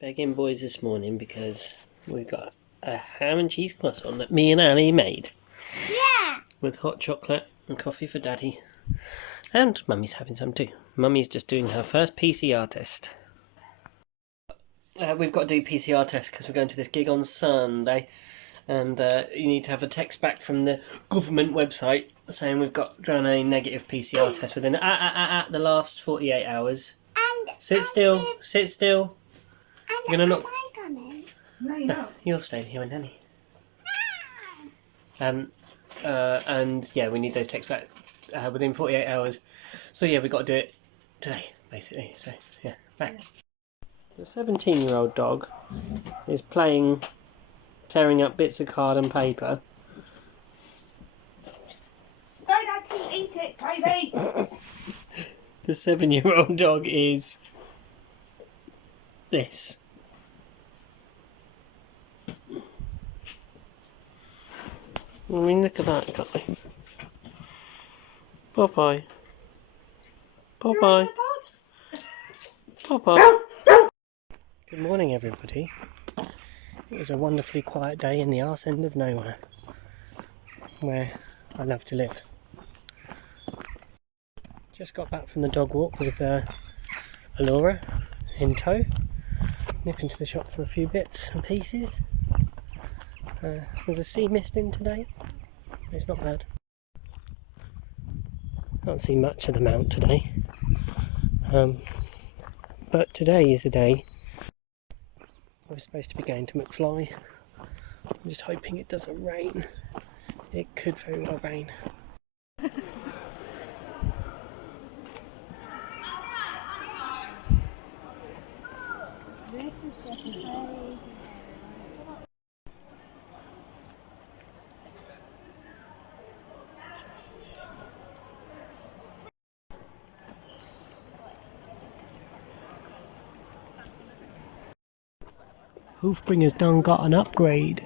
Begging boys this morning because we've got a ham and cheese croissant that me and Ali made. Yeah! With hot chocolate and coffee for Daddy. And Mummy's having some too. Mummy's just doing her first PCR test. We've got to do PCR test because we're going to this gig on Sunday. And you need to have a text back from the government website saying we've got done a negative PCR test within the last 48 hours. Sit still. You're gonna knock. No, you're not. You're staying here with Nanny. And yeah, we need those texts back within 48 hours. So yeah, we've got to do it today, basically. So yeah, back. The 17-year-old dog is playing, tearing up bits of card and paper. Don't actually eat it, Toby! The 7-year-old dog is this. I mean, look at that guy. Bye-bye. Bye-bye. Bye-bye. Good morning, everybody. It was a wonderfully quiet day in the arse end of nowhere, where I love to live. Just got back from the dog walk with Alora in tow. Nipping to the shop for a few bits and pieces. There's a sea mist in today. It's not bad. Can't see much of the mount today. But today is the day we're supposed to be going to McFly. I'm just hoping it doesn't rain. It could very well rain. Hoofbringer's done got an upgrade.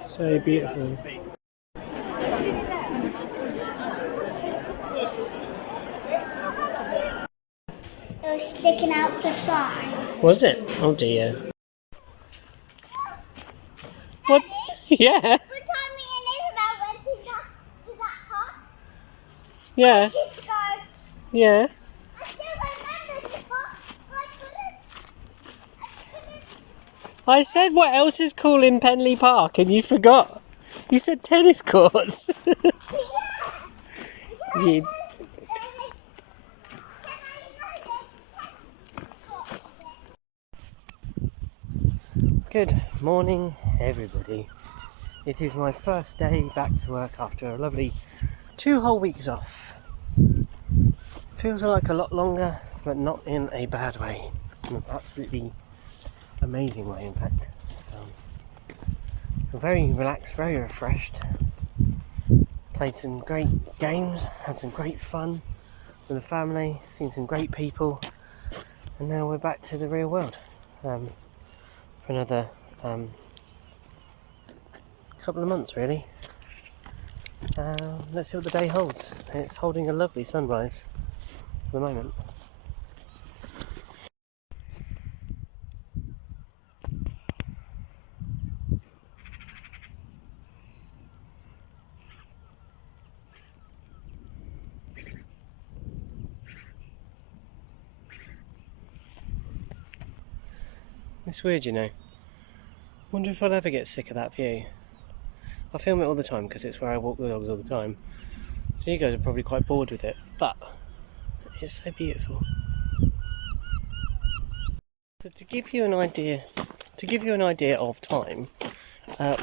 So beautiful. It was sticking out the side. Was it? Oh dear. What? Yeah. One time me and Isabel went to that park. Yeah. Disco. Yeah. I still remember the park. I said what else is cool in Penley Park and you forgot. You said tennis courts. You... Good morning, everybody. It is my first day back to work after a lovely 2 whole weeks off. Feels like a lot longer, but not in a bad way. In an absolutely amazing way, in fact. Very relaxed, very refreshed. Played some great games, had some great fun with the family, seen some great people, and now we're back to the real world for another couple of months, really. Let's see what the day holds. It's holding a lovely sunrise for the moment. It's weird, you know. Wonder if I'll ever get sick of that view. I film it all the time because it's where I walk the dogs all the time. So you guys are probably quite bored with it, but it's so beautiful. So to give you an idea of time,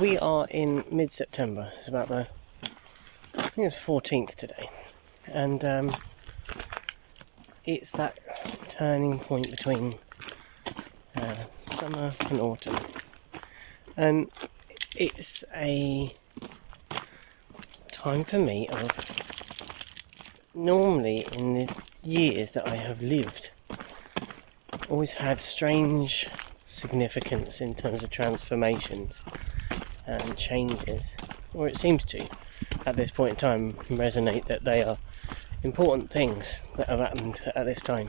We are in mid-September. It's about I think it's 14th today, and it's that turning point between summer and autumn, and it's a time for me of, normally in the years that I have lived, always had strange significance in terms of transformations and changes, or it seems to at this point in time resonate that they are important things that have happened at this time.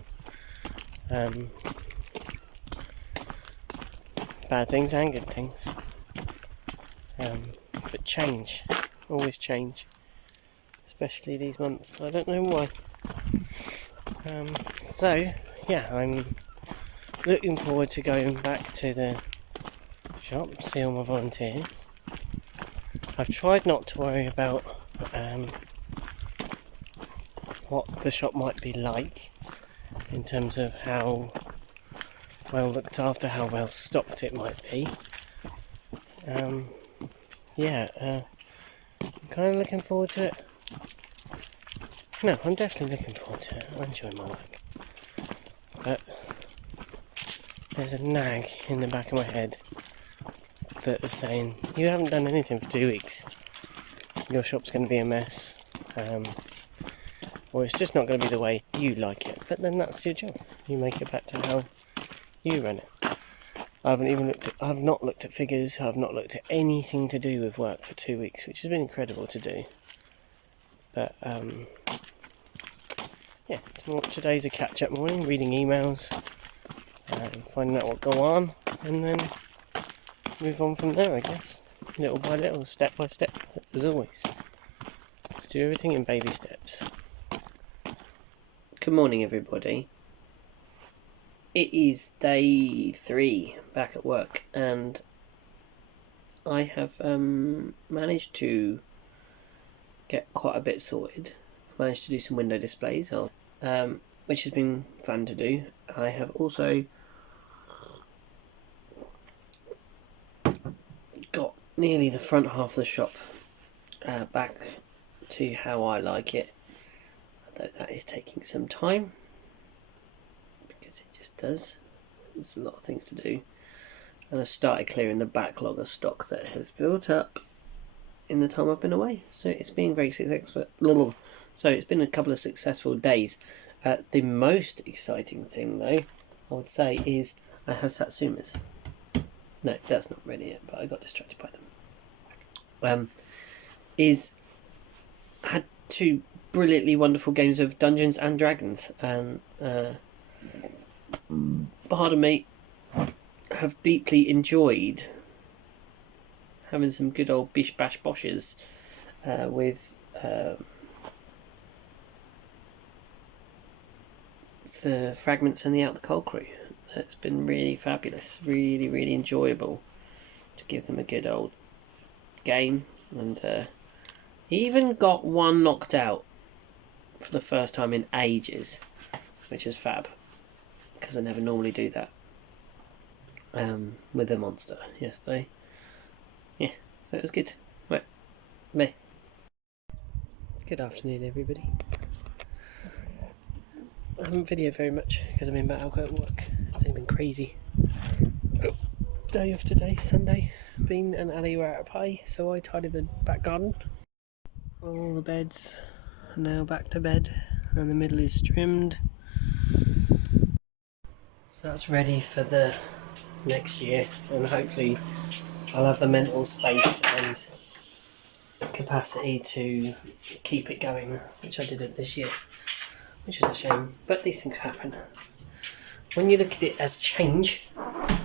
Bad things and good things, but change, always change, especially these months. I don't know why. So yeah, I'm looking forward to going back to the shop, see all my volunteers. I've tried not to worry about what the shop might be like in terms of how well looked after, how well stocked it might be. I'm kind of looking forward to it. No, I'm definitely looking forward to it. I enjoy my work. But there's a nag in the back of my head that is saying, you haven't done anything for 2 weeks. Your shop's going to be a mess. Or it's just not going to be the way you like it. But then that's your job. You make it back to how you run it. I've not looked at figures. I've not looked at anything to do with work for 2 weeks, which has been incredible to do. But today's a catch-up morning, reading emails, finding out what go on, and then move on from there, I guess. Little by little, step by step, as always. Just do everything in baby steps. Good morning, everybody. It is day 3 back at work, and I have managed to get quite a bit sorted. I managed to do some window displays, which has been fun to do. I have also got nearly the front half of the shop back to how I like it, although that is taking some time, because it just does. There's a lot of things to do, and I've started clearing the backlog of stock that has built up in the time I've been away. So it's been very successful. So it's been a couple of successful days. The most exciting thing, though, I would say, is I have Satsumas. No, that's not ready yet, but I got distracted by them. Had 2 brilliantly wonderful games of Dungeons and Dragons, and part of me have deeply enjoyed having some good old bish bash boshes with the fragments and the Out the Cold crew. It's been really fabulous, really, really enjoyable to give them a good old game, and even got one knocked out for the first time in ages, which is fab, because I never normally do that with a monster yesterday. Yeah, so it was good. Right, me. Good afternoon, everybody. I haven't videoed very much because I've been back out at work. It's been crazy. Day off today, Sunday. Been and Ali were out of pie, so I tidied the back garden. All the beds are now back to bed, and the middle is trimmed. So that's ready for the next year, and hopefully I'll have the mental space and capacity to keep it going, which I didn't this year, which is a shame, but these things happen. When you look at it as change,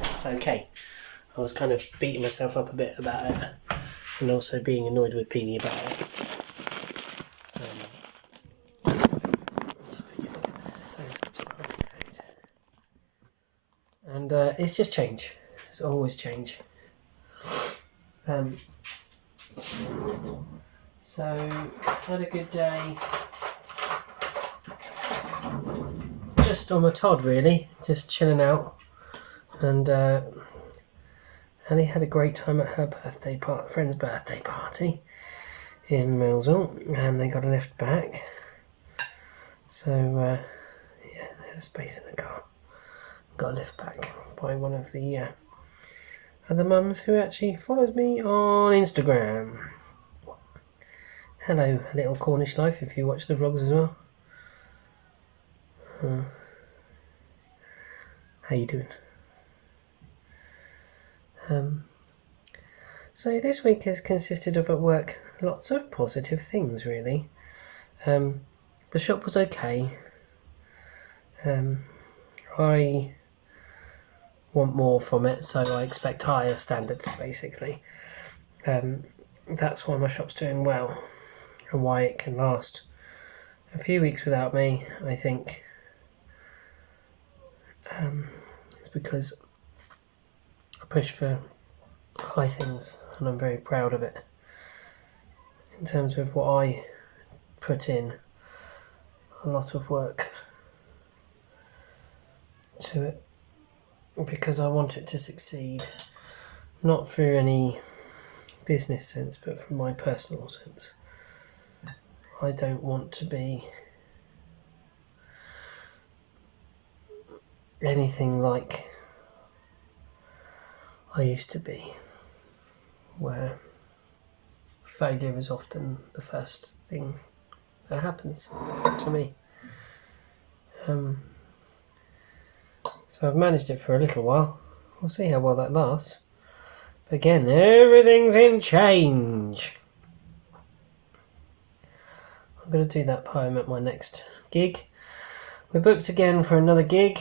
it's okay. I was kind of beating myself up a bit about it, and also being annoyed with Peony about it. And it's just change. It's always change. So, had a good day. Just on my Todd, really. Just chilling out. And Ellie had a great time at her friend's birthday party in Millsall, and they got a lift back. So, yeah, they had a space in the car. Got a lift back by one of the other mums who actually follows me on Instagram. Hello, Little Cornish Life, if you watch the vlogs as well. How you doing? So this week has consisted of, at work, lots of positive things, really. The shop was okay. I want more from it, so I expect higher standards, basically. That's why my shop's doing well, and why it can last a few weeks without me, I think. It's because I push for high things, and I'm very proud of it. In terms of what I put in, a lot of work to it, because I want it to succeed, not through any business sense, but from my personal sense. I don't want to be anything like I used to be, where failure is often the first thing that happens to me. So I've managed it for a little while. We'll see how well that lasts. But again, everything's in change. I'm going to do that poem at my next gig. We're booked again for another gig.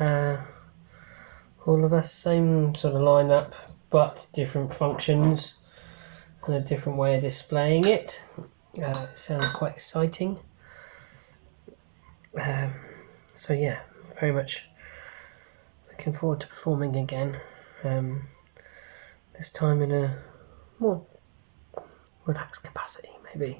All of us, same sort of lineup, but different functions and a different way of displaying it. It sounds quite exciting. So yeah, very much looking forward to performing again. This time in a more relaxed capacity, maybe,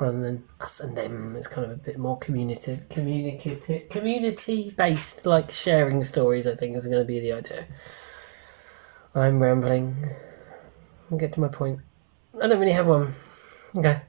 rather than us and them. It's kind of a bit more community-based, like sharing stories, I think is going to be the idea. I'm rambling. I'll get to my point. I don't really have one. Okay.